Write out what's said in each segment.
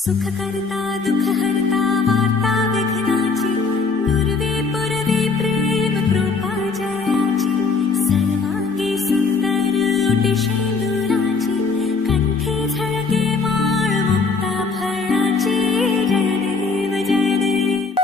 सुखकर्ता दुःखहर्ता वार्ता विघ्नाची पूर्वे पूर्वे प्रेम कृपा जयाची सर्वांगी सुंदर ओटी शेंदुराची कंठी झळके माळ मुक्ता फळाची जय देव जय देव.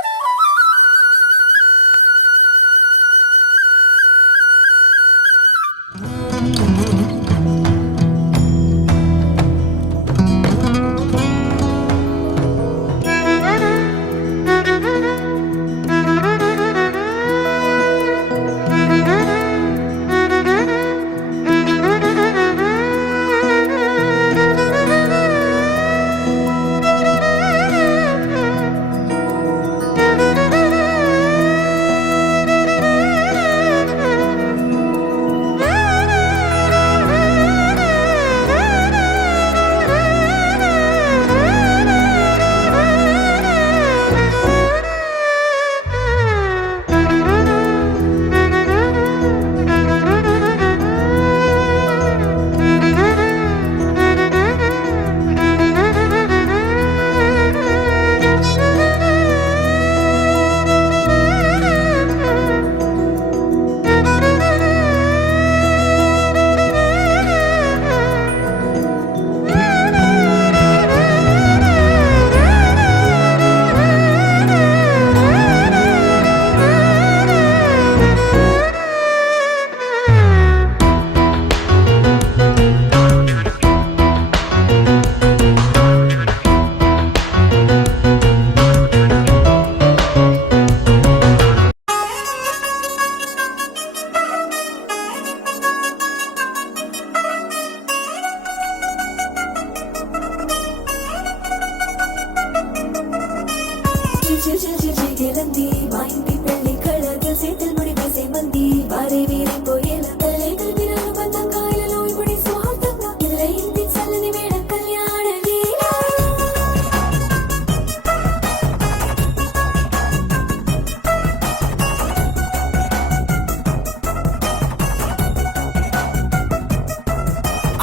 చిగిలంది మా ఇంటి పెళ్లి కళగా చేతులు ముడి వేసే మంది వారే వీరైపోయేలా తలే కలిపినారు బంధంగాయలలో ఇప్పుడు స్వార్థంగా ఎదురైంది చల్లని వేడ కళ్యాణ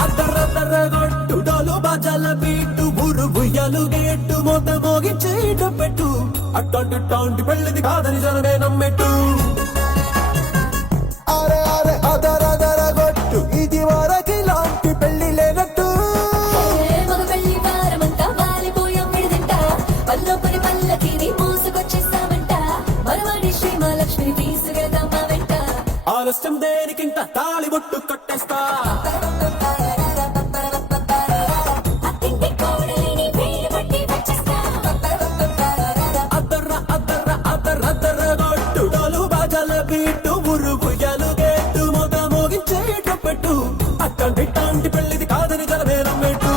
అద్దరద్దరగొట్టు డోలు బాజాల బీటు బురు బుయ్యలు గేట్టు మోత మోగించేట పెట్టు అట్టంటి టాంటి పెళ్ళిది కాదని జనమే నమ్మెట్టు అరే అరే అదరదరగొట్టు ఇది వరకి లాంటి పెళ్లి లేనట్టు మగ పెళ్లి వారమంతా వాలిపోయాం విడిదింట పల్లొప్పని పల్లకిని మోసుకొచ్చేస్తామంట మరవాడి శ్రీమహాలక్ష్మిని తీసుకెళ్దామా వెంట ఆలస్యం దేనికింత తాళి బొట్టు కొట్టేస్తా అట్టంటి టాంటి పెళ్లిది కాదని జనమే నమ్మెట్టు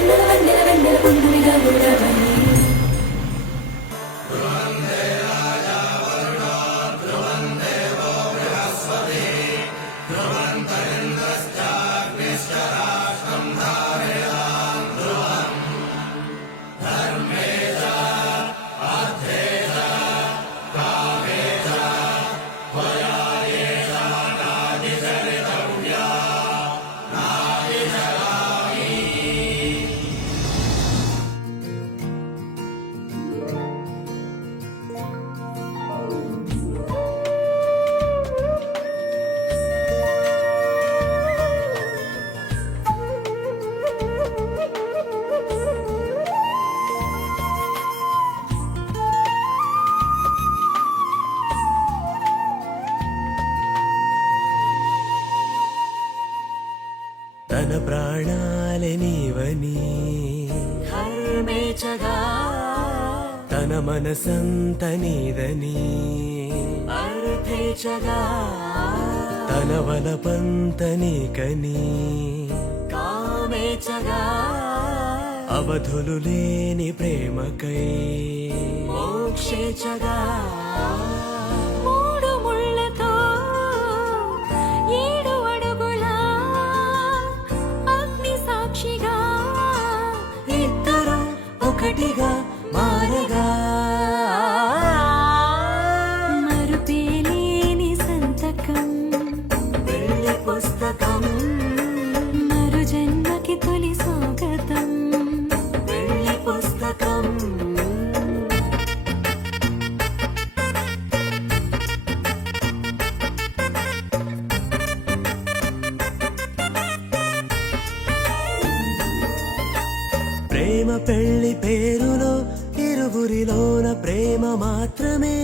వన్నెల వన్నెల వెన్నెల పుండునిగా గురవని తన ప్రాణాలే నీవని హర్మేచగా తన మనసంత నీదని అర్థేచగా తన వలపంత నీకని కామేచగా అవధులు లేని ప్రేమకై మోక్షేచగా మూడు ముళ్ళతో 7 అడుగుల అగ్ని సాక్షిగా ఇద్దరు ఒకటిగా మారగా మరుపేలేని సంతకం వెళ్ళి పుస్తకం మరు జన్మకి తొలి స్వాగతం వెళ్ళి పుస్తకం ప్రేమ పెళ్లి పేరులో ఇరువురిలోన ప్రేమ మాత్రమే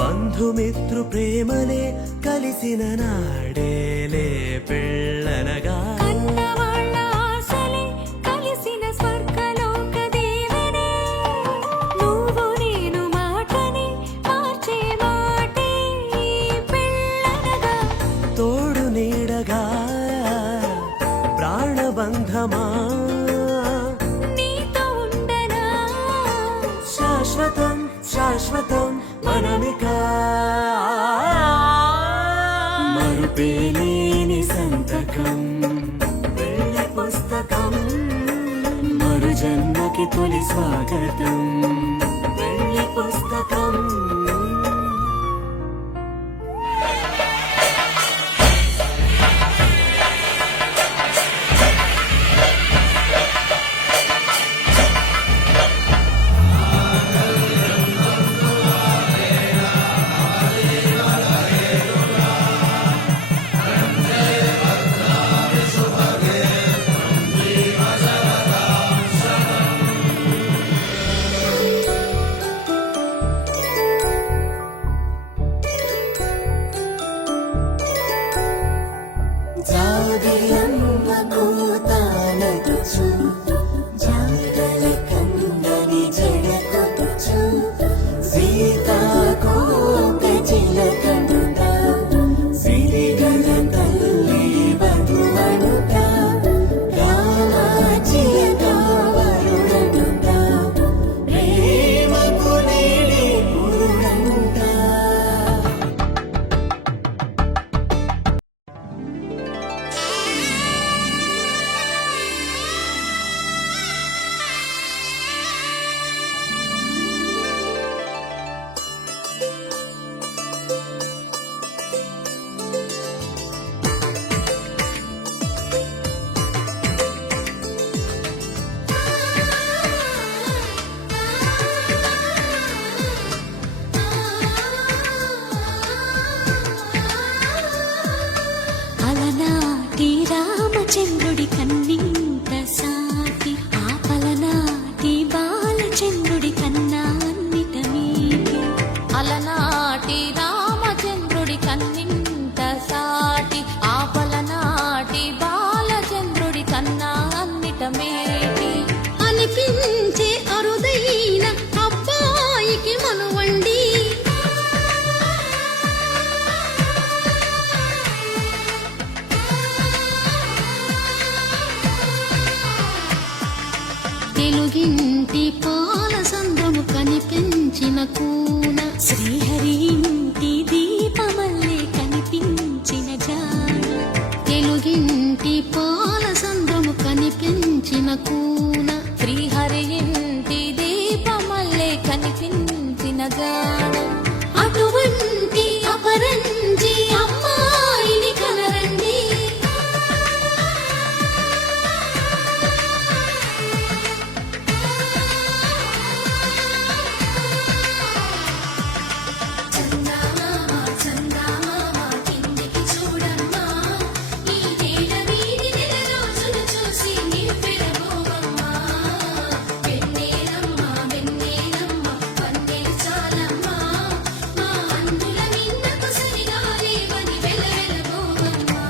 బంధుమిత్రు ప్రేమలే కలిసిన నాడేలే పెళ్ళనగా కన్నవాళ్ళ ఆశలే కలిసిన స్వర్గలోక దేవనే నువ్వు నేను మాటని మార్చే మాటే పెళ్ళనగా తోడు నీడగా ప్రాణబంధమా నీతో ఉండనా శాశ్వతం శాశ్వతం మనమిక మరుపేలేని సంతకం వెళ్ళి పుస్తకం మరు జన్మకి తొలి స్వాగతం వెళ్ళి పుస్తకం కూన శ్రీహరి ఇంటి దీపమల్లే కనిపించిన జాడ తెలుగింటి పాల సంద్రము కనిపించిన కూన శ్రీహరి ఇంటి దీపమల్లే కనిపించిన జాడ అటువంటి అపరంజి అమ్మాయిని కనరండి చందమామ చందమామ కిందికి చూడమ్మా ఈ నేల వీడి నెల రోజులు చూసి నివ్వెరబోవమ్మా వెన్నెలమ్మ వెన్నెలమ్మ పన్నెలు చాలమ్మా మా అందుల నిన్నకు సరిగా లేవని వెలవెలబోవమ్మా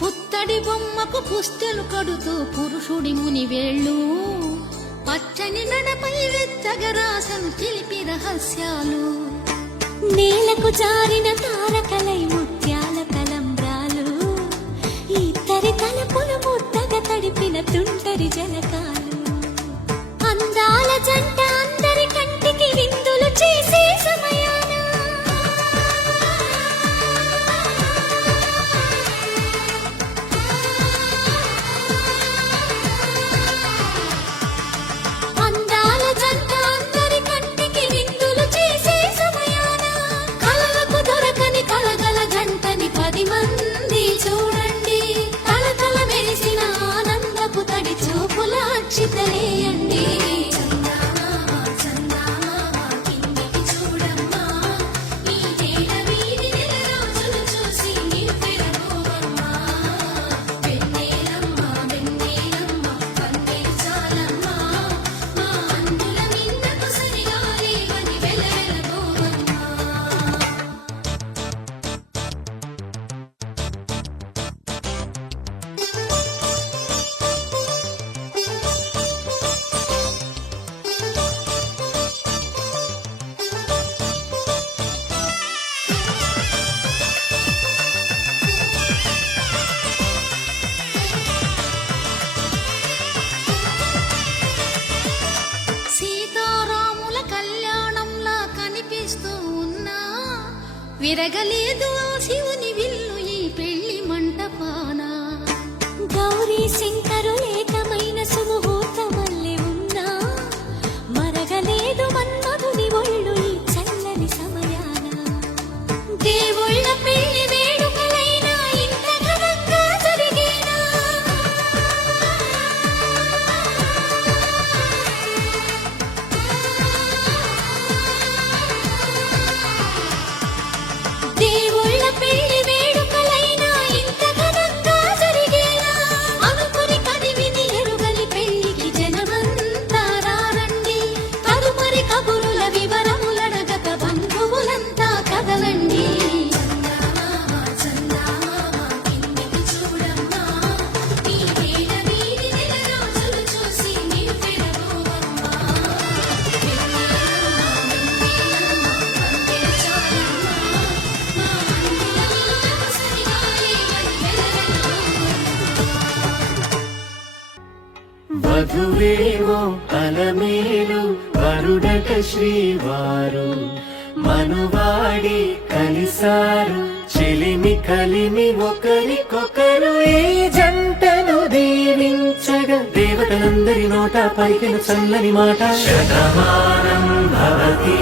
పుత్తడి బొమ్మకు పుస్తెలు కడుతూ పురుషుడి ముని వేళ్ళు పచ్చని నడపై వెచ్చగరాసను చిలిపి రహస్యాలు నేలకు జారిన తారకలై ముత్యాల తలంబ్రాలు ఇద్దరి తలపులు ముద్దగా తడిపిన తుంటరి జలకాలు అందాల జంట అందరి కంటికి విందులు చేసే సమయాన అందాల జంట అందరి కంటికి విందులు చేసే సమయాన కలలకు దొరకని కలగల జంటని 10 మంది చూడండి కలకల మెరిసిన ఆనందపు తడి చూపుల అక్షితలేయండి చందమామ చందమామ కిందికి చూడమ్మా ఈ నేల వీడి నెల రోజులు చూసి నివ్వెరబోవమ్మా వెన్నెలమ్మ వెన్నెలమ్మ పన్నెలు చాలమ్మా మా అందుల నిన్నకు సరిగా లేవని వెలవెలబోవమ్మా సీతారాముల కళ్యాణంలా కనిపిస్తూ ఉన్నా విరగలేదు ఆ శివుని విల్లు ఈ పెళ్లి మంటపాన గౌరీ శంకరులేకమైన సుముహూర్తమల్లె ఉన్నా మరగలేదు మన్మధుని ఒళ్ళు ఈ చల్లని సమయాన దేవుళ్ళ పెళ్లి వేడుకలైనా ఇంత ఘనంగా జరిగేనా దేవుళ్ళ పెళ్లి వేడుకలైనా ఇంత ఘనంగా జరిగేనా అనుకుని కదివిని ఎరుగని పెళ్లికి జనమంతా రారండి తదుపరి కబురుల వివరములడగక బంధువులంతా కదలండి చందమామ చందమామ కిందికి చూడమ్మా ఈ నేల వీడి నెల రోజులు చూసి నివ్వెరబోవమ్మా వెన్నెలమ్మ వెన్నెలమ్మ పన్నెలు చాలమ్మా మా అందుల నిన్నకు సరిగా లేవని వెలవెలబోవమ్మా వధువేవో అలమేలు వరుడట శ్రీవారు మనువాడి కలిసారు చెలిమి కలిమి ఒకరికొకరు ఈ జంటను దీవించగా దేవతలందరి నోట పలికిన చల్లని మాట శతమానం భవతి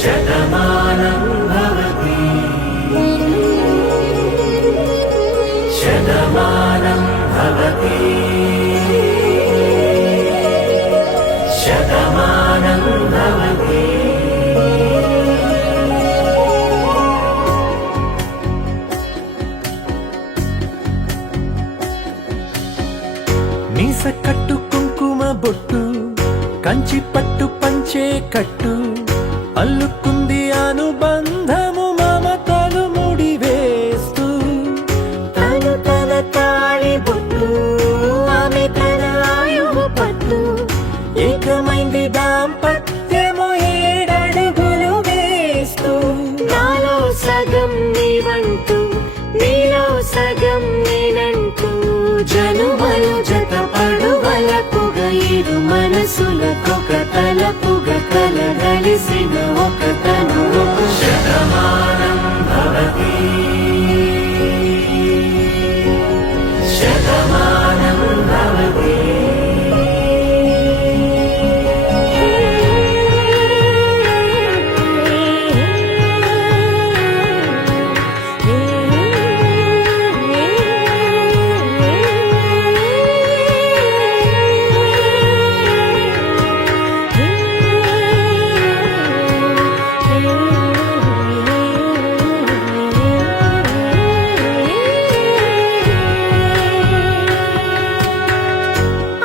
శతమానం భవతి శతమానం భవతి శతమానం భవతి మీస కట్టు కుంకుమ బొట్టు కంచి పట్టు పంచే కట్టు అల్లుకుంది అనుబంధము మమతలు ముడివేస్తూ తను తన తాళి బొట్టు ఆమె తన ఆయువు పట్టు ఏకమైంది దాంపత్యము 7 అడుగులు వేస్తూ నాలో సగం నీవంటూ నీలో సగం నేనంటూ జనుమలు జత పడువలపుగ ఇరు మనసులకొక తలపుగ కలగలిసిన ఒక తను శతమానం భవతి శతమానం భవతి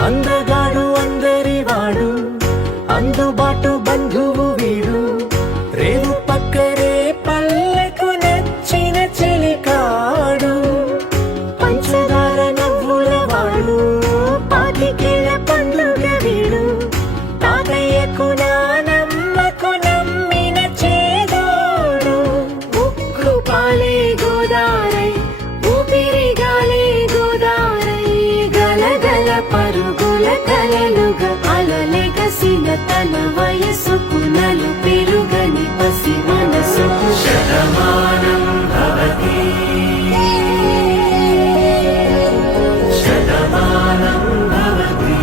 అందగాడు అందరివాడు అందుబాటు బంధువు వీడు రేవు పక్కరే పల్లెకు నచ్చిన చెలికాడు పంచదార నవ్వుల వాడు పాతికేల పండుగ వీడు తాతయ్యకు నానమ్మకు నమ్మిన చేదోడు ఉక్కు పాలే గోదారై ఊపిరి గాలే గోదారై గలగల పరుగుల కలలుగా అలలెగసిన తన వయసుకు నలు పెరుగని పసి మనసుకు శతమానం భవతి శతమానం భవతి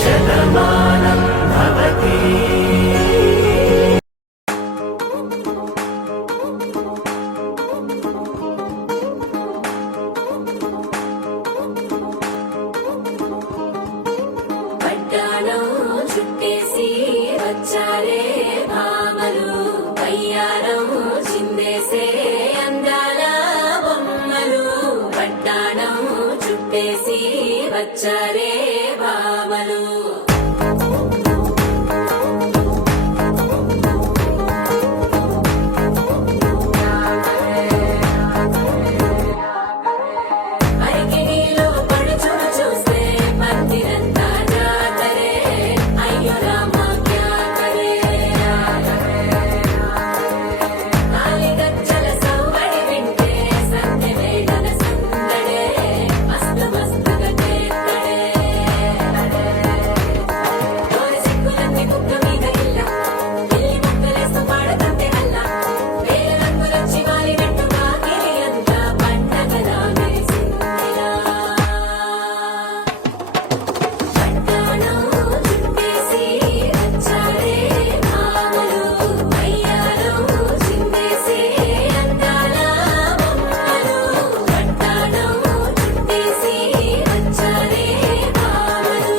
శతమానం భవతి పట్టాలో చుట్టేసి వచ్చారే భామలు పయ్యారం చిందేసే అందాల బొమ్మలు పట్టాణం చుట్టేసి వచ్చారే భామలు అరికిణీలో పడుచును చూస్తే మందిరంతా జాతరే అయ్యో రామ క్యా కరే కాలిగజ్జల సవ్వడి వింటే సంధ్య వేళల సందడే మస్తు మస్తుగా చేత్తడే గోరి సిక్కులన్నీ కుక్క మీద ఇల్ల పిల్లి ముక్కలేస్తూ పాడతంతే అల్ల వేల రంగులొచ్చి వాలినట్టుగా గిరి అంతా పండగలా మెరిసిందిలా పట్టాణం చుట్టేసి వచ్చారే భామలు పయ్యారం చిందేసే అందాల బొమ్మలు పట్టాణం చుట్టేసి వచ్చారే భామలు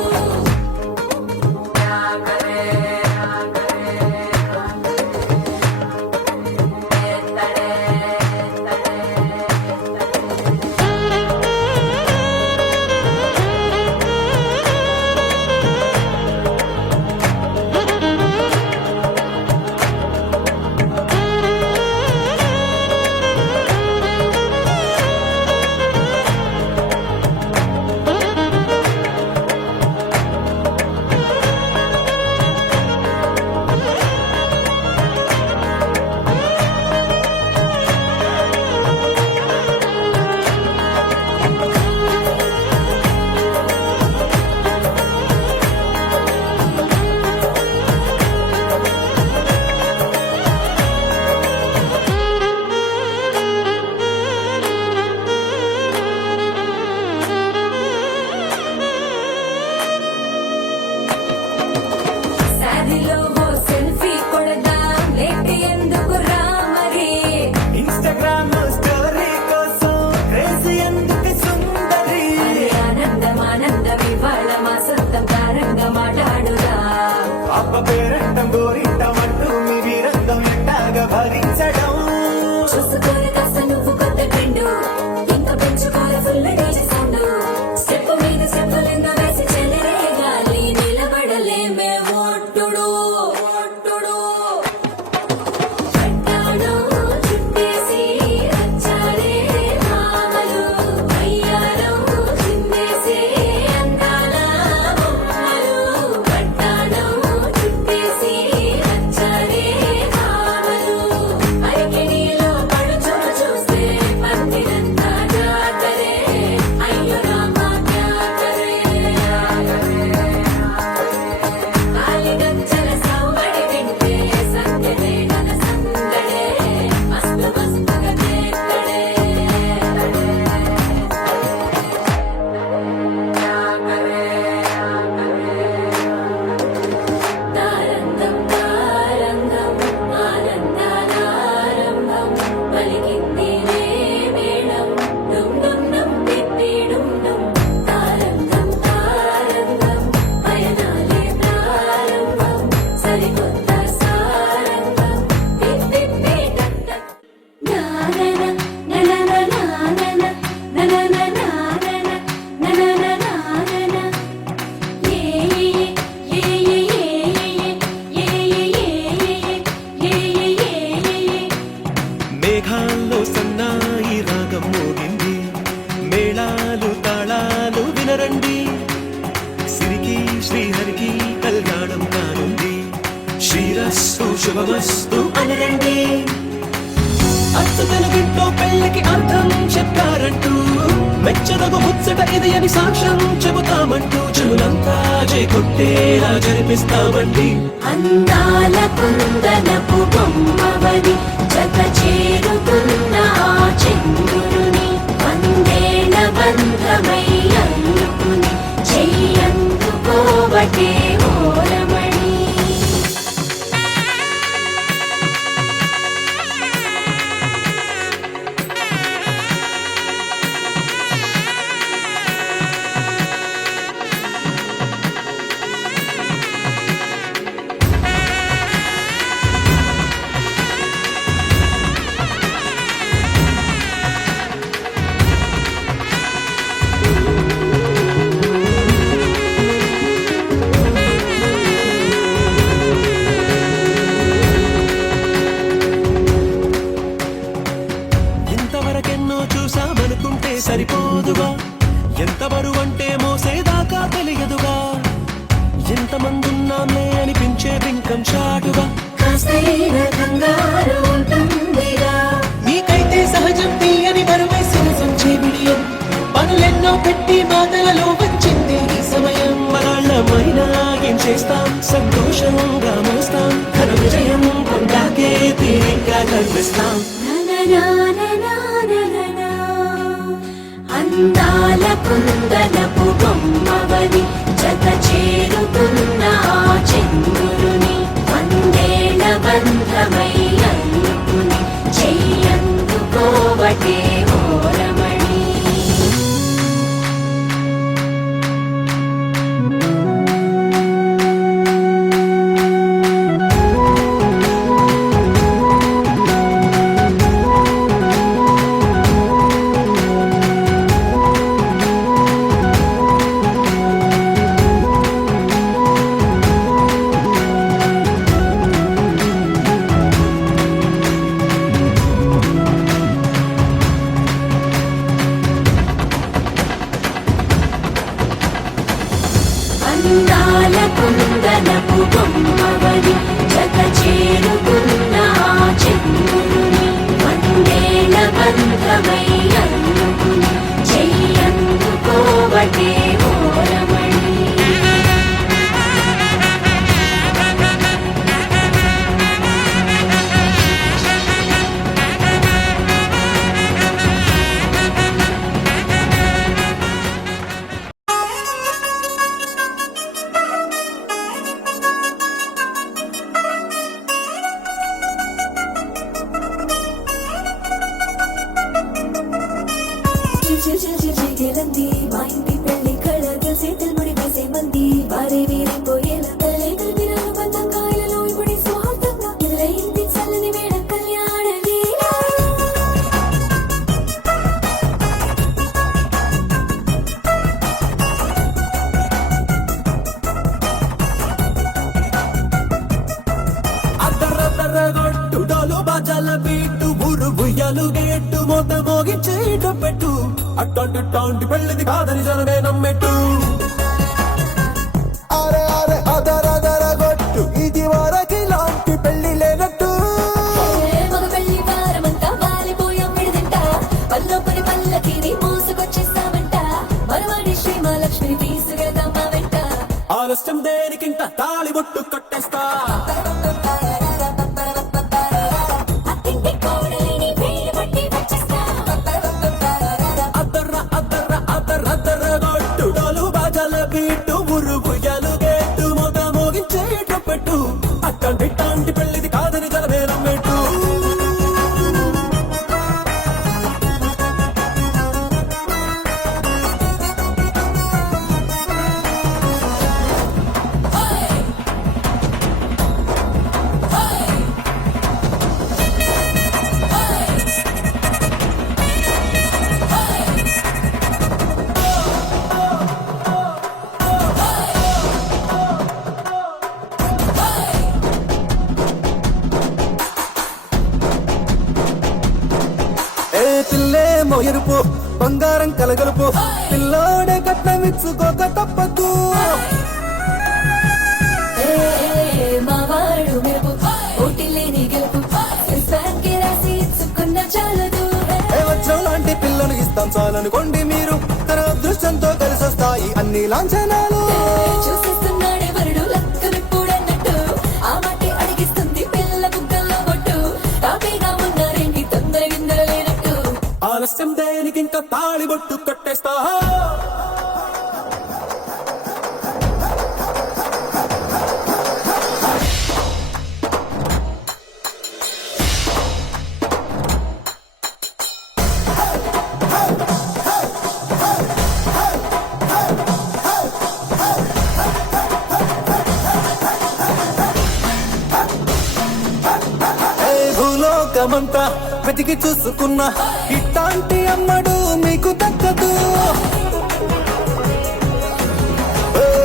సాదిలో ఓ సెల్ఫీ కొడదాం లేట్ ఎందుకు రామరి ఇన్స్టాగ్రామ్ స్టోరీ కోసం క్రేజీ ఎందుకు సుందరి ఆనందం ఇవాళ మా సొంతం తారంగా మాట్లాడుదా అప్ప పేరంటం గోరింటం అంటూ మీ వీరంగం ఎట్టాగా భరించడం చూసుకోని కాస్త నువ్వు కొత్త ట్రెండ్ ఇంకా పెంచుకోని ఫుల్ డీజే సౌండ్ స్టెప్ మీద స్టెప్పులెన్నో వేసి శుభమస్తు అనరండి. అచ్చ తెలుగింట్లో పెళ్లికి అర్థం చెప్పారంటూ మెచ్చదగు ముచ్చట ఇది అని సాక్ష్యం చెబుతామంటూ చెవులంతా చేకొట్టేలా జరిపిస్తామండి. అందాల కుందనపు బొమ్మవని జత చేరుతున్న ఆ చంద్రుని వందేళ్ల బంధమై అల్లుకుని చెయ్యందుకోవటే ఓరమణి. ఇంతవరకెన్నో చూసామనుకుంటే సరిపోదుగా, ఎంత బరువంటే మోసేదాకా తెలియదుగా, ఎంతమందున్నామే అనిపించే బింకం చాటుగా. కాస్తైన కంగారు ఉంటుందిగా, నీకైతే సహజం తీయని బరువై సంచే బిడియం, పనులెన్నో పెట్టి మాటలలో వచ్చింది ఈ సమయం. మనాళ్ళమైనా ఏం చేస్తాం, సంతోషంగా మోస్తాం, ఘన విజయం పొందాకే తీరిగ్గా కనిపిస్తాం. నననననననననా. అందాల కుందనపు బొమ్మవని జత చేరుతున్న ఆ చంద్రుని వందేళ్ల బంధమై అల్లుకుని చెయ్యందుకోవటే ఓరమణి. అందాల కుందనపు బొమ్మవని జత చేరుతున్న ఆ చంద్రుని వందేళ్ల బంధమై అల్లుకుని చెయ్యందుకోవటే ఓరమణి. చిగిలంది మా ఇంటి పెళ్లి కళగా చేతులు ముడి వేసే మంది వారే వీరైపోయేలా తలే కలిపిన బంధం కాయలలో ఇప్పుడు స్వార్థంగా ఎదురైంది చల్లని వేడ కళ్యాణ లీల. అద్దరద్దరగొట్టు డోలు బాజాల బీటు ఊరు బుయ్యలు గేట్టు మోత మోగించేట పెట్టు, అట్టంటి టాంటి పెళ్ళిది కాదని జనమే నమ్మెట్టు. అరే అరే అదరదరగొట్టు ఇది వరకి లాంటి పెళ్లి లేనట్టు. మగ పెళ్లి వారమంతా వాలిపోయాం విడిదింట, పల్లొప్పని పల్లకిని మోసుకొచ్చేస్తామంట, మరవాడి శ్రీమహాలక్ష్మిని తీసుకెళ్దామా వెంట. ఆలస్యం దేనికింత తాళి బొట్టు కట్టేస్తా. అత్తింటి కోడలిని వేలు పట్టి వచ్చేస్తా. అద్దర్ర అద్దర్ర అద్దరద్దరగొట్టు డోలు బాజాల బీటు ఊరు బుయ్యలు గేట్టు మోత మోగించేట పెట్టు, అట్టంటి టాంటి పెళ్ళిది కాదని జనమే నమ్మెట్టు. పిల్లేమో ఎరుపు బంగారం కలగలుపు, పిల్లోడే కట్నమిచ్చుకోక తప్పదు. మావాడు మెరుపు, కోటి దంచాలనుకోండి మీరు తన అదృష్టంతో కలిసొస్తాయి అన్ని లాంఛనాలు. చూసేస్తున్నాడే వరుడు లక్కనిప్పుడన్నట్టు ఆ మాటే అడిగిస్తుంది పిల్ల బుగ్గల్లో బొట్టు తాపీగా ఉన్నారేంటి తొందర గిందర లేనట్టు ఆలస్యం దేనికి ఇంకా తాళిబొట్టు కట్టేస్తా. భూలోకమంతా వెతికి చూసుకున్నా ఇట్లాంటి అమ్మడు మీకు దక్కదు.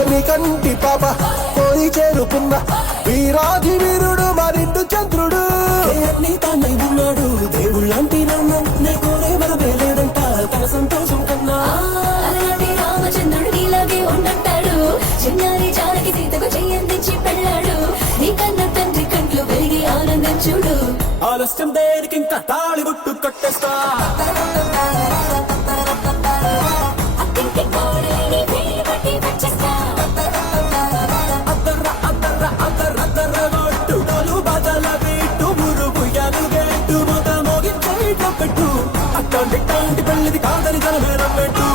మీ కంటి పాప పోయి చేరుకున్న వీరాధి వీరుడు మరిండు చంద్రుడు. అన్ని తానై ఉన్నాడు దేవుళ్ళంటి నాన్న నే కోరే వరమే లేదంట తన సంతోషం కన్నా. అలాంటి రామచంద్రుడు నీలాగే ఉండంటాడు చిన్నారి జానకి సీతకు చెయ్యందించి పెళ్ళాడు నీ కన్న తండ్రి కంట్లు వెలిగి ఆనందం చూడు. ఆలస్యం దేనికి ఇంకా తాళిబొట్టు కట్టేస్తా. అత్తింటి కోడలిని వేలు పట్టి వచ్చేస్తా. అద్దర్ర అద్దర్ర అద్దర్ర అద్దర్ర కొట్టు డోలు బాజాల బీటు మురుగుయ్యాలు గేటు మొద మోగించేట పెట్టు అట్లాంటి పెళ్ళిది కాదని జనమే రమ్మెట్టు.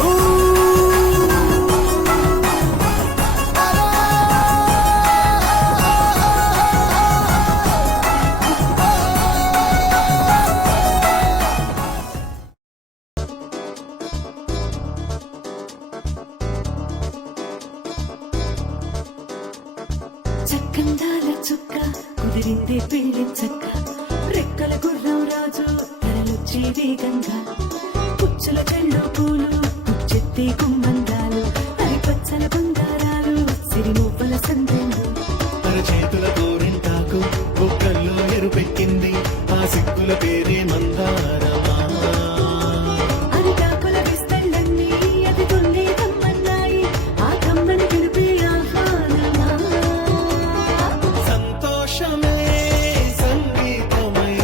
చక్కందాల చుక్క కుదిరిందే పెళ్లి చక్క రెక్కల గుర్రం రాజు తరలొచ్చే వేగంగా పుచ్చుల చెళ్ళు పూలు పుచ్చెత్తే గుమ్మందాలు అవి పచ్చల బంగారాలు సిరిమూపల సందెండు తన చేతుల గోరింటాకు బొక్కల్లో ఎరుపెక్కింది ఆ సిక్కుల పేరే మందారమా. అరిటాకుల విస్తళ్ళన్నీ అది తొల్లి కమ్మన్నాయి ఆ కమ్మని పిలిపే ఆహ్వానమా. సంతోషమే సంగీతమై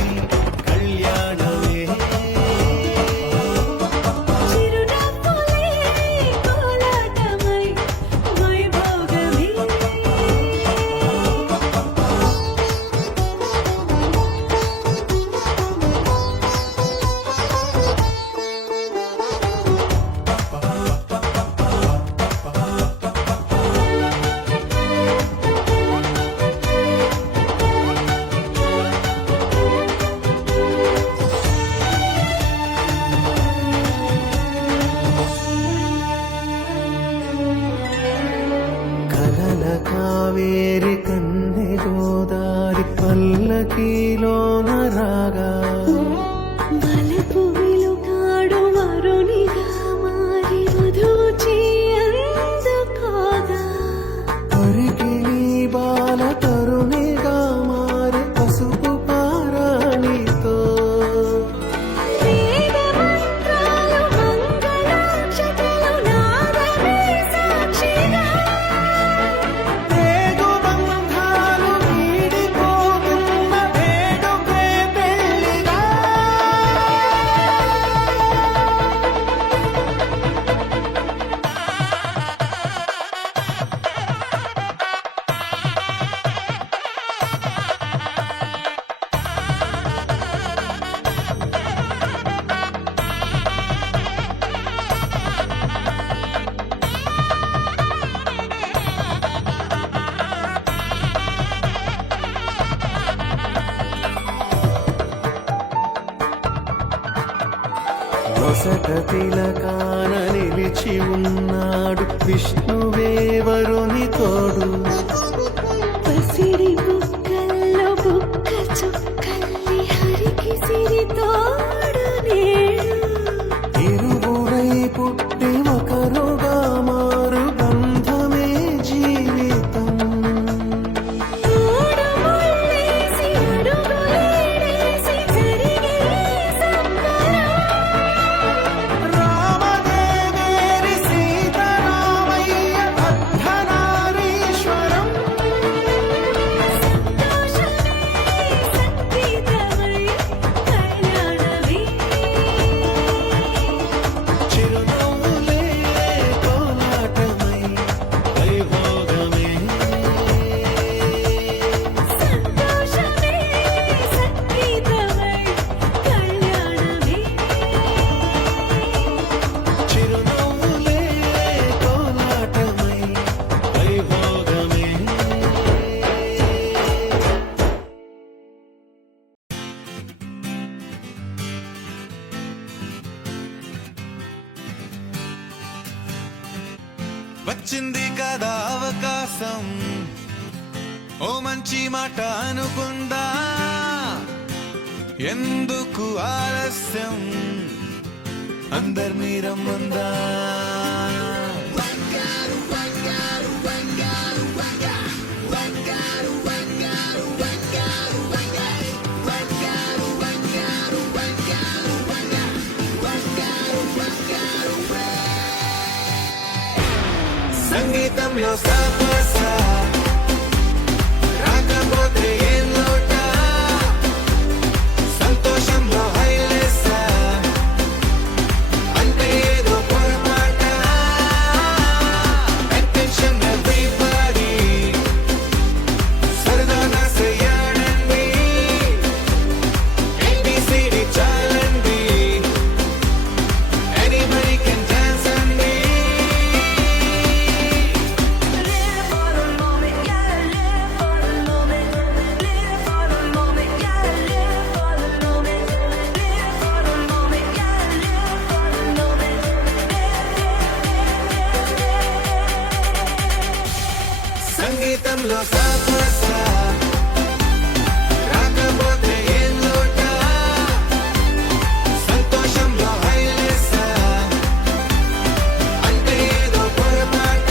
కళ్యాణమే చిరునవ్వులే కోలాటమై వైభోగమే. కలల కావేరి కన్నె గోదారి పల్లకీలోన రాగా వలపు వెలుగాడు వరునిగా మారి వధూచి అందుకోగా పరికి నీ బాల తరుణిగా మారి పసుపు పారాణితో వేద మంత్రాలు మంగళాక్షతలు నాదమే సాక్షిగా రేగు బంధాలు వీడిపోతున్న వేడుకే పెళ్లిగా. నొసట తిలకాన నిలిచి ఉన్నాడు విష్ణువే వరుని తోడు. పసిడి బుక్కల్లో బుక్క చుక్కల్లి హరికి సిరి తోడు నేడు ఇరువురై పుట్టి ఒకరుగా మారు బంధమే జీవితం. మూడు ముళ్ళేసి అడుగులేసి జరిగే సంబరం. రామదేవేరి సీతారామయ్య అర్ధనారీశ్వరం. కదా అవకాశం, ఓ మంచి మాట అనుకుందా, ఎందుకు ఆలస్యం, అందరినీ రమ్మందా. సంగీతంలో సాపస రాకపోతే ఏం లోట, సంతోషంలో హైలేస అంటే ఏదో పొరపాట. Attention everybody, సరదాగా చెయ్యాడండి, ABCD చాలండి, anybody can dance అండి. సంగీతంలో సాపస రాకపోతే ఏం లోట, సంతోషంలో హైలేస అంటే ఏదో పొరపాట.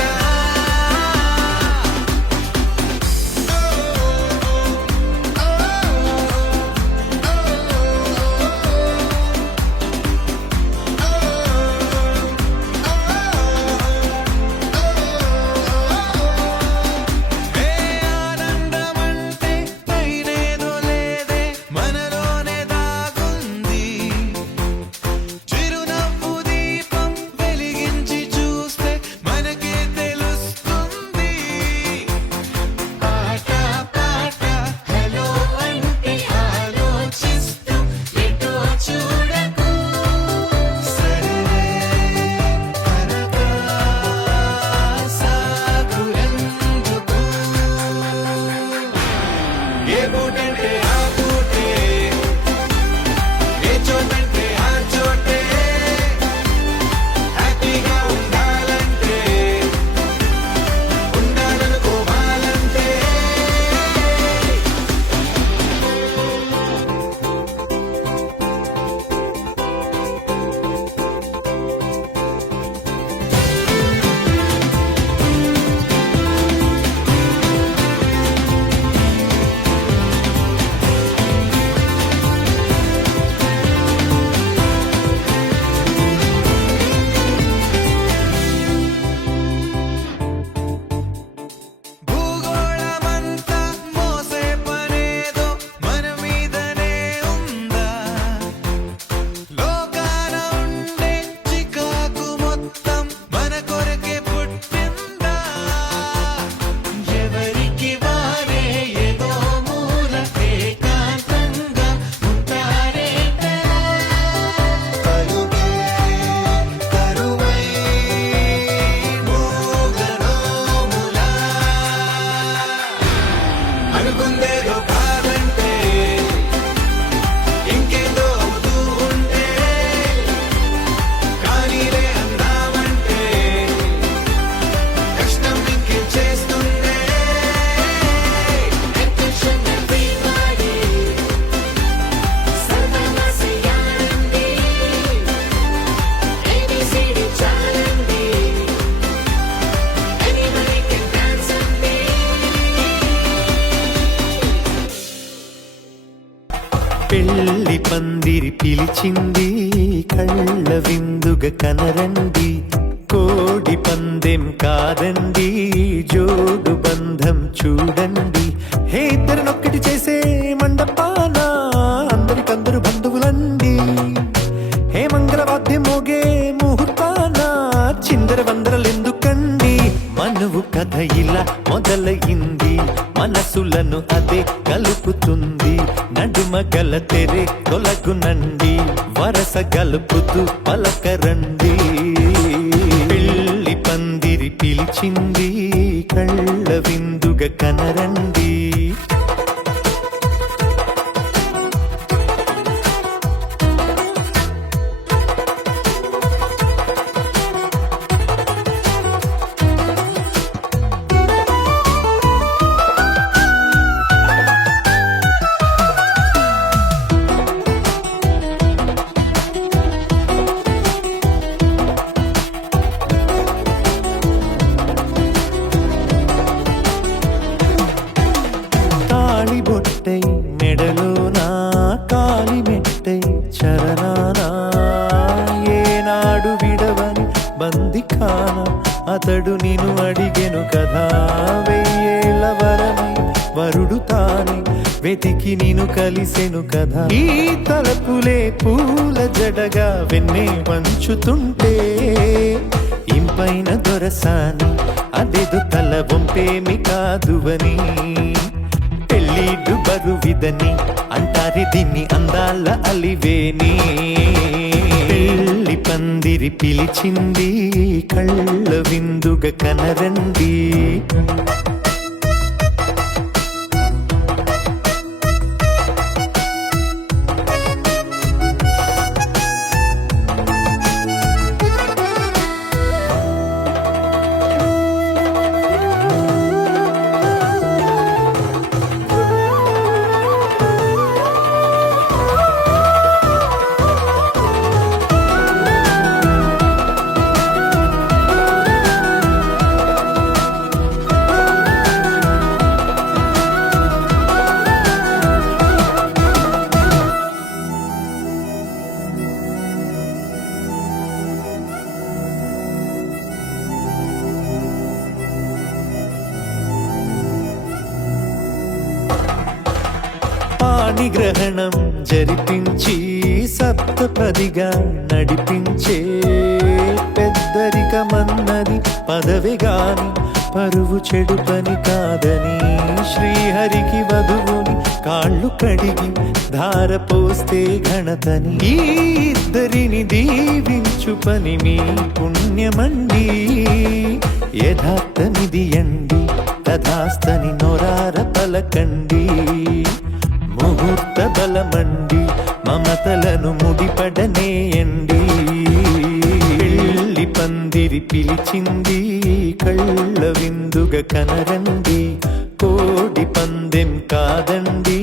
ఏ ఆనందమంటే పైనేదో లేదే, మనలోనే దాగుంది. చిరునవ్వు దీపం వెలిగించి చూస్తే మనకే తెలుస్తుంది. ఆట పాట హలో అంటే ఆలోచిస్తూ ఎటో చూడకు, సరే త్వరగా సాగురెందుకు. ఏ పూటంటే ఆ పూటే, ఏ చోటంటే ఆ చోటే, హ్యాపీగా ఉండాలంటే, ఉండాలనుకోవాలంటే. భూగోళమంతా మోసే పనేదో మన మీదనే ఉందా, లోకాన ఉండే చికాకు మొత్తం మన కొరకే పుట్టిందా. ఎవరికి వారే ఏదో మూల ఏకాంతంగా ఉంటారేటా, కరువై మూగరోములా. అనుకుందేదో కాదంటే ఇంకేదో అవుతూ ఉంటే, కానీలే అందామంటే కష్టం ఇంకేం చేస్తుందే. Attention everybody, సరదాగా చెయ్యాలండి, ABCD చాలండి, anybody can dance అండి. పెళ్లి పందిరి పిలిచింది, కళ్ళ విందుగ కనరండి, కోడి పందెం కాదండి, జోడు బంధం చూడండి. హే ఇద్దరినొక్కటి చేసే మండపాన అందరికందరు బంధువులండి, హే మంగళవాద్యం మోగే ముహూర్తాన చిందర వందరలెందుకండి. మనువు కథ ఇలా మొదలయింది, మనసులను అదే కలుపుతుంది, నడుమ గల తెరే తొలగునండి, వరస గలుపుతూ పలకరండి. పెళ్లి పందిరి పిలిచింది, కళ్ళ విందుగ కనరండి. కదా వెయ్యేళ్ళ వరమై వరుడు తానే వెతికి నిన్ను కలిసెను కదా ఈ తలపులే పూల జడగా వెన్నే వంచుతుంటే ఇంపైన దొరసాని అదేదో తల వంపేమి కాదువని పెళ్ళిడు బరువిదని అంటారే దీన్ని అందాల అలివేని పెళ్లి పందిరి పిలిచింది కళ్ళ విందుగా కనరండి పాణిగ్రహణం జరిపించి సప్తపదిగా నడిపించే పెద్దరికమన్నది పదవి గాని పరువు చెడు పని కాదని శ్రీహరికి వధువుని కాళ్ళు కడిగి ధార పోస్తే ఘనతని ఈ ఇద్దరిని దీవించు పని మీ పుణ్యమండి యథార్థనిది అండి తథాస్తని నొరార పలకండి ముహూర్త బలమండి మమతలను ముడిపడనేయండి పెళ్లి పందిరి పిలిచింది కళ్ళ విందుగా కనరండి కోడి పందెం కాదండి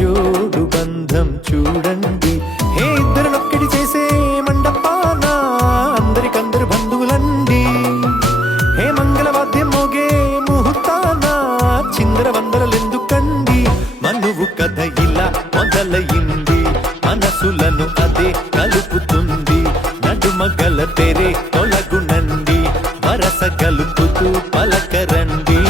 జోడు బంధం చూడండి హే ఇద్దరినొక్కడి చేసే మండపాన అందరికందరు బంధువులండి హే మంగళవాద్యం మోగే ముహూర్తాన చిందర వందరలెందుకండి మనువు కథ ఇలా మొదలయింది మనసులను అదే కలుపుతుంది నడుమగల తెరే తొలగునండి వరస కలుపుతూ పలకరండి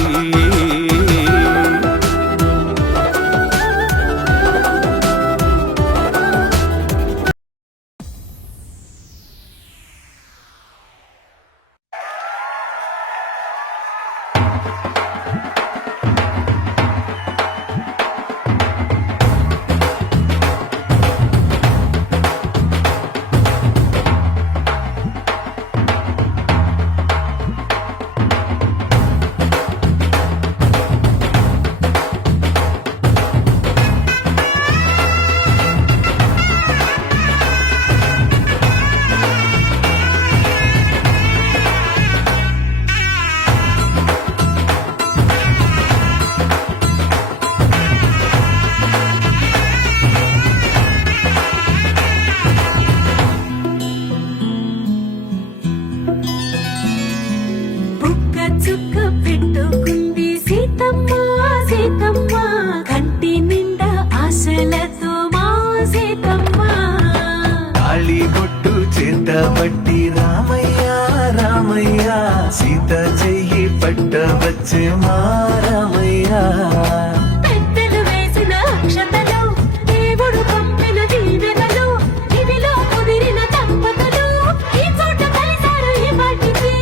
బుక్క చుక్క పెట్టుకుంది సీతమ్మ సీతమ్మ కంటి నిండా ఆశలతో మా సీతమ్మ తాళి బొట్టు చేత పట్టి రామయ్య రామయ్య సీత చెయ్యి పట్ట వచ్చే మా రామయ్య పెద్దలు వేసిన అక్షతలు దేవుడు పంపిన దీవెనలు ఇవిలో కుదిరిన దంపతులు ఈ చోట కలిసారు ఈ పాటికి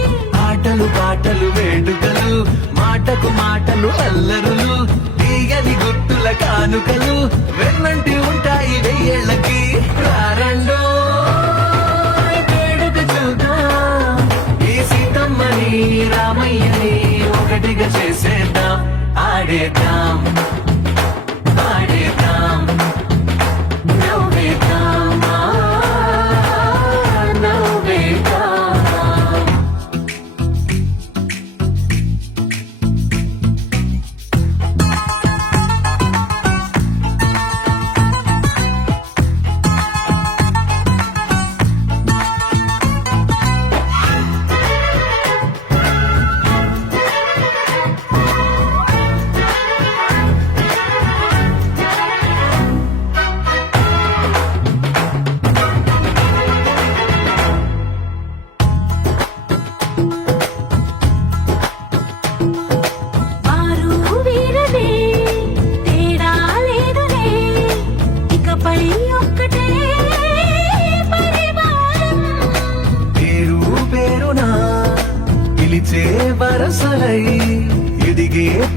ఆటలు పాటలు వేడుకలు మాటకు మాటలు అల్లరులు తీయని గుట్టుల కానుకలు వెన్నంటి ఉంటాయి వెయ్యేళ్ళకి రారండో వేడుక చూద్దాం ఈ సీతమ్మని రామయ్యని ఒకటిగా చేసేద్దాం ఆడేద్దాం ఆడేద్దాం నవ్వేద్దాం నవ్వేద్దాం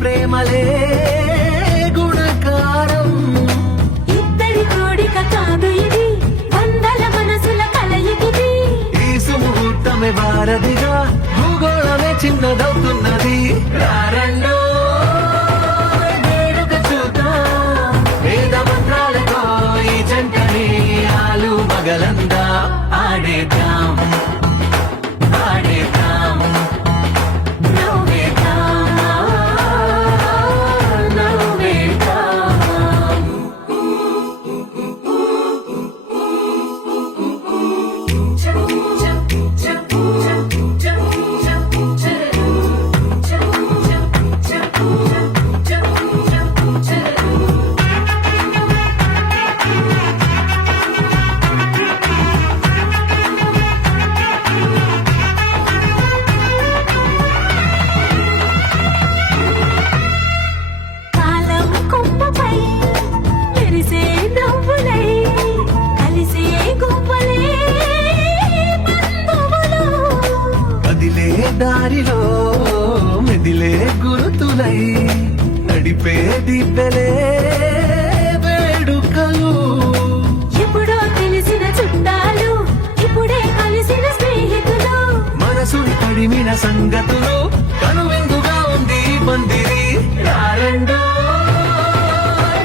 ప్రేమలే గుణకారం. ఇద్దరి కోడిక కాదు ఇది, వందల మనసుల కలయికిది. ఈ సుముహూర్తమే వారధిగా, భూగోళమే చిన్నదవుతున్నది. రారండో వేడుక చూద్దాం, వేద మంత్రాలతో ఈ జంటని ఆలు మగలందా ఆడేద్దాం, ఆడేద్దాం, నవ్వేద్దాం, నవ్వేద్దాం. కాలం కొమ్మపై మెరిసే నవ్వులై, కలిసే గువ్వలే బంధువులు. కదిలే దారిలో మెదిలే గురుతులై, నడిపే దిబ్బెలే వేడుకలు. ఎప్పుడో తెలిసిన చుట్టాలు, ఇప్పుడే కలిసిన స్నేహితులు. మనసుని కడిమిన సంగతులు, కనువిందుగా ఉంది ఈ పందిరి. రారండో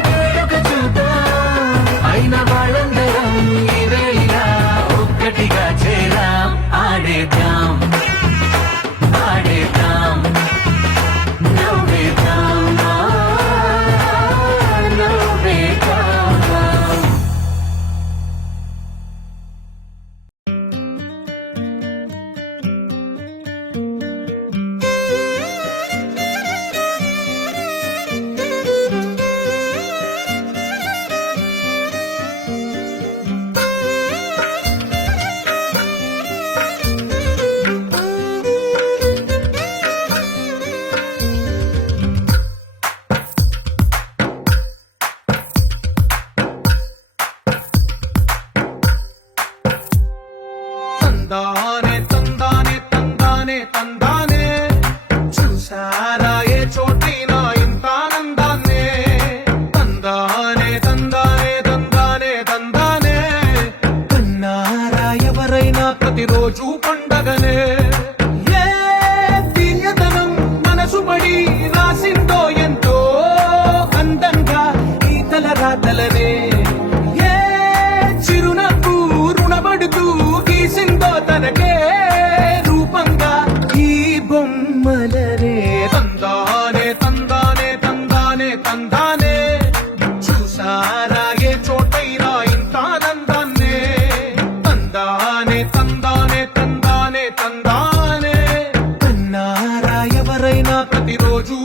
వేడుక చూద్దాం, అయిన వాళ్ళందరం ఈ వేళ ఒక్కటిగా చేరాం. ఆడేద్దాం, ఆడేద్దాం, నవ్వేద్దాం, నవ్వేద్దాం. తందానే తందానే తందానే తందానే, చూసారా ఏ చోటైనా ఇంత ఆనందాన్నే. తందానే తందానే తందానే తందానే, కన్నారా ఎవరైనా ప్రతిరోజు పండగనే. ఏ తీయదనం మనసు పడి రాసిందో ఎంతో అందంగా ఈ తలరాతలనే. ఏ చిరునవ్వు రుణపడుతూ గీసిందో తనకే రూపంగా ఈ బొమ్మలనే. తందానే తందానే తందానే తందానే, చూసారా ఏ చోటైనా ఇంత ఆనందాన్నే. తందానే తందానే తందానే తందానే, కన్నారా ఎవరైనా ప్రతిరోజు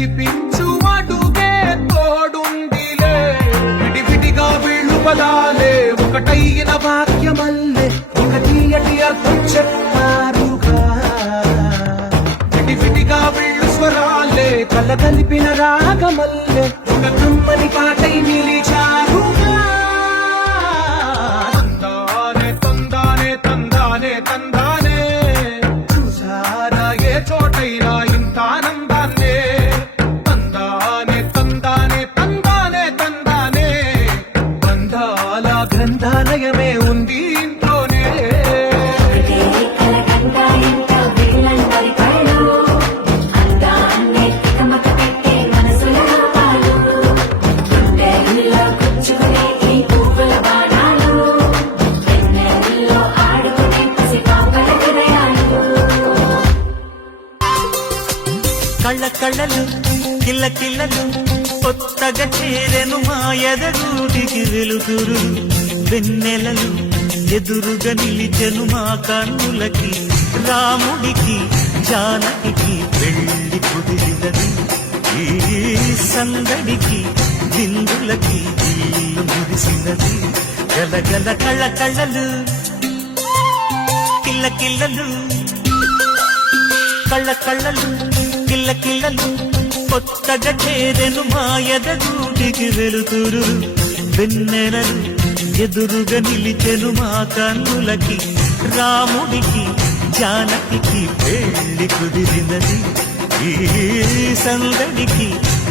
గెలిపించు అడుగే తోడుందిలే విడివిడిగా వీళ్ళు బలాలే ఒకటైన వాక్యమల్లే ఒక తీయటి అర్థం చెప్పారుగా విడివిడిగా వీళ్ళు స్వరాలే కలగలిపిన రాగమల్లే ఒక కమ్మని పాటై నిలిచారుగా తందానే తందానే తందానే తందానే చూసారా ఏ చోటైనా ఇంత ఆనందాన్నే తందానే తందానే తందానే తందానే బంధాల గ్రంథాలయమే ఉంది ఇంట్లోనే కలకండా ఇంట వీళ్ళందరి కళ్ళు అందాన్ని తికమక పెట్టే మనసుల పాలు గుండెల్లో గుచ్చుకునే ఈ పువ్వుల బాణాలు వెన్నెల్లో ఆడుకునే పసిపాపల హృదయాలు కళ్ళ కళ్ళలు కిల్ల కిల్లలు కొత్తగా చేరెను మా ఎదగూటికి వెలుగురు వెన్నెలలు ఎదురుగా నిలిచెను మా కన్నులకి రాముడికి జానకి పెళ్లి కుదిరినది ఈ సందడికి విందులకి ఇల్లు మురిసినది గలగల కళ్ళ కళ్ళలు కిల్ల కిల్లలు కళ్ళ కళ్ళలు కిల్ల కిల్లలు కొత్తగా చేరెను మా ఎదగూటికి వెలుతురు వెన్నెలలు ఎదురుగా నిలిచెను మా కన్నులకి రాముడికి జానకి పెళ్లి కుదిరినది ఈ సందడికి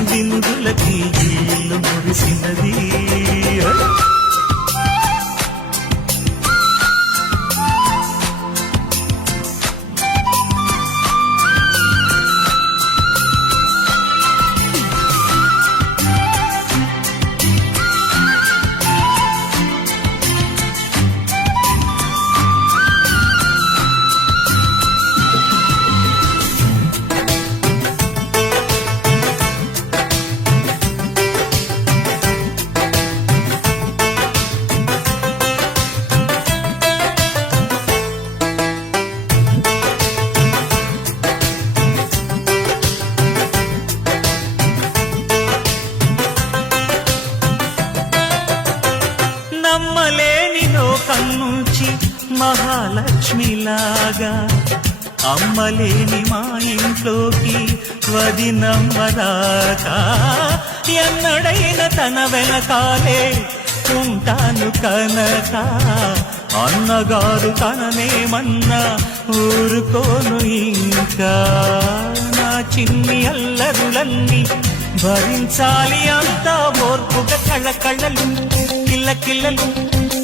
విందులకి ఇల్లు మురిసినది నమ్మలేని లోకం నుంచి మహాలక్ష్మిలాగా అమ్మలేని మా ఇంట్లోకి వదినమ్మరాగా ఎన్నడైన తన వెనకాలే ఉంటాను కనక అన్నగారు తననేమన్నా ఊరుకోను ఇంకా నా చిన్ని అల్లరులన్నీ భరించాలి అంతా ఓర్పుగా కళ్ళ కళ్ళలు కిల్ల కిల్లలు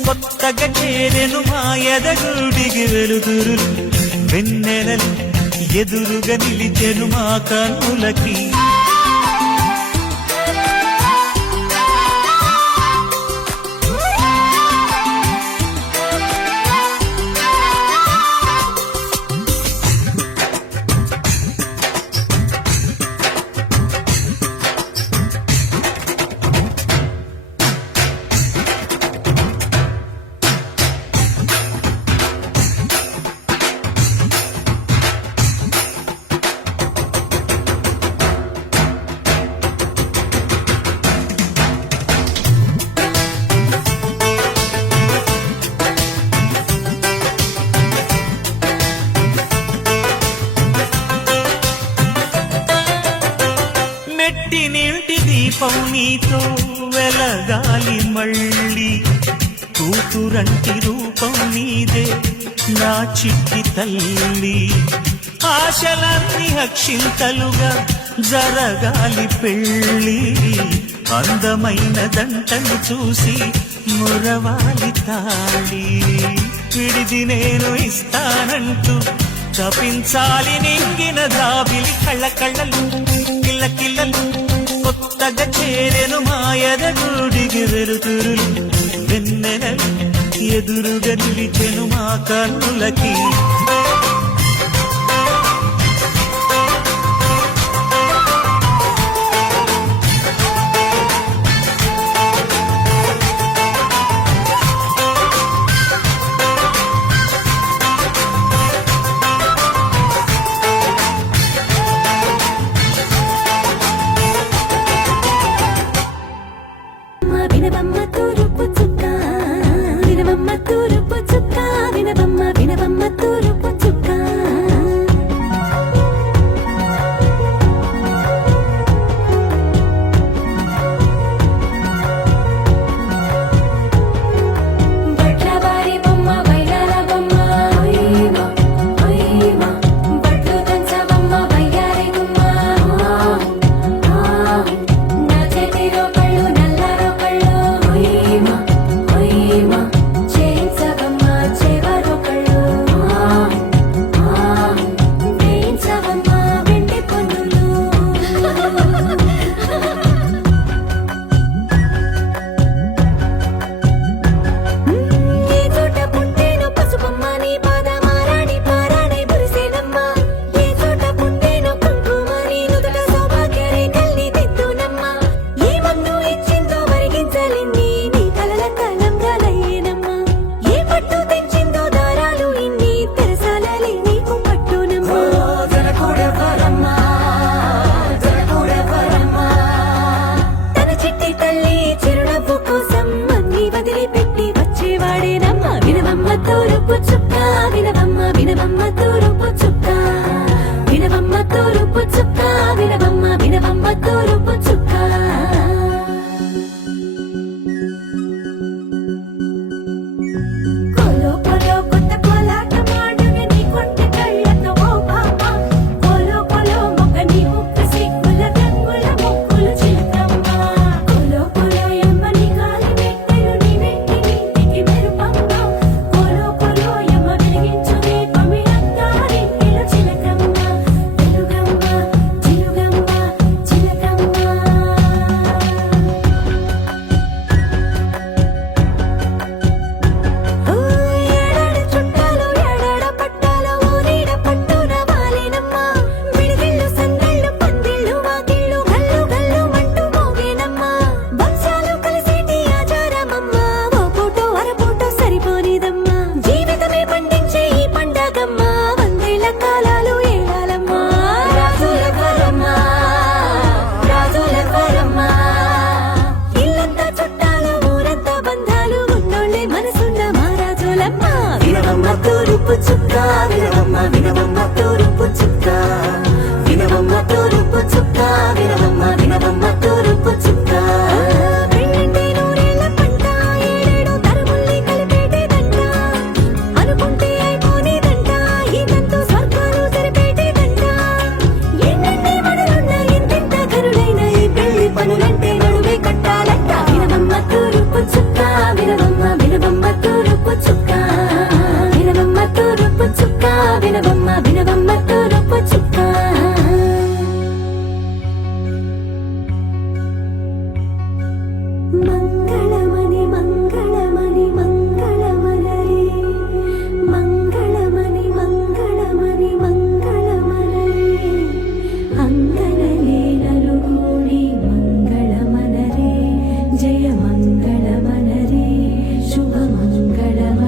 కొత్తగా చేరెను మా ఎదగుడికి వెలుగురులు వెన్నెలలు ఎదురుగా నిలిచెను మా కన్నులకి మెట్టినింటి దీపం నీతో వెలగాలి మళ్ళీ కూతురంటి రూపం నీదే నా చిట్టి తల్లి ఆశలన్నీ అక్షింతలుగా జరగాలి పెళ్ళి అందమైన దంటను చూసి మురవాలి తాళి విడిది నేను ఇస్తానంటూ తపించాలి నింగిన దాబిలి కళ్ళ కళ్ళలు కిల్ల కిల్లలు కొత్తగా చేరెను మా ఎదగుడికి వెలుతురులు వెన్నెలలు ఎదురుగా నిలిచెను మా కన్నులకి వినవమ్మ తూరుపు చుక్క వినవమ్మ తూరుపు చుక్క వినవమ్మ వినవమ్మ తూరుపు చుక్క బట్లవారి బొమ్మ వైరాల బొమ్మ ఓయమా ఓయమా బట్లు దంచవమ్మ వయ్యారి గుమ్మ నా చేతిలో కళ్ళు నల్లారో కళ్ళు ఓయమా ఓయమా చేయించవమ్మ చేవరో కళ్ళు వేయించవమ్మ వెండి పన్నులు ఏ చోట పుట్టేనో పసుపమ్మ నీ పాదమారాణి పారాణై మురిసేనమ్మ ఏ చోట పుట్టేనో కుంకుమ నీ నుదుట సౌభాగ్య రేఖల్ని దిద్దునమ్మ ఏ మందు ఇచ్చిందో మరిగించలిన్ని నీ కలల కలంగా లయ్యేనమ్మ ఏ పట్టు తెంచిందో దారాలు ఇన్ని తెరసాలలి నీకు పట్టునమ్మ జనకూడెవరమ్మ జనకూడెవరమ్మ తన చిట్టి తల్లి చిరునవ్వు కోసం అన్ని వదిలిపెట్టి వచ్చేవాడేనమ్మ వినవమ్మ తూరుపు చుక్క వినవమ్మ వినవమ్మ తూరుపు చుక్క వినవమ్మ తూరుపు చుక్క వినవమ్మ వినవమ్మ తూరుపు చుక్క కోలో కోలో కొత్త కోలాటమాడుని నీ కొంటె కళ్ళతో ఓ బామ్మ కోలో కోలో మొక్క నీ ముక్కు సిగ్గుల గంగుల ముక్కులు చిలకమ్మ కోలో కోలో యమ్మ నీ కాలి మెట్టెలు నీ వెంటి నింటికి మెరుపమ్మ కోలో కోలో యమ్మ వెలిగించు దీపమి అత్తారింటిలో చిలకమ్మ వెలుగమ్మ చిలుగమ్మ చిలకమ్మ ఏడాడ చుట్టాలు ఏడాడ పట్టాలు ఊరీడ పట్టున వాలినమ్మ విడిదిళ్ళు సందళ్ళు పందిళ్ళు వాకిళ్ళు గల్లు గల్లు మంటూ మోగేనమ్మ వంశాలు కలిసేటి ఆచారమమ్మ ఓ పూటో అరపూటో సరిపోనిదమ్మ జీవితమే పండించే ఈ పండగమ్మ వందేళ్ల కాలాలు ఏడాలమ్మ రాజులెవరమ్మ రాజులెవరమ్మ ఇల్లంతా చుట్టాలు ఊరంతా బంధాలు ఉన్నోళ్ళే మనసున్న మహారాజులమ్మ వినవమ్మ తూరుపు చుక్క వినవమ్మ వినవమ్మ తూరుపు చుక్క వినవమ్మ తూరుపు చుక్క వినవమ్మ వినవమ్మ తూరుపు చుక్క పెళ్ళంటే నూరేళ్ల పంట ఏడేడు తరముల్ని కలిపేటేదంట అనుకుంటే అయిపోనేదంట ఈతంతో స్వర్గాలు జరిపేటేదంట ఎన్నెన్ని మడులున్న ఎంతెంత కరుడైన ఈ పెళ్లి పనులంటే నడువే కట్టాలంట వినవమ్మ తూరుపు చుక్క వినవమ్మ వినవమ్మ తూరుపు చుక్క వినవమ్మ తూరుపు చుక్క వినవమ్మ వినవమ్మ తూరుపు చుక్క మంగ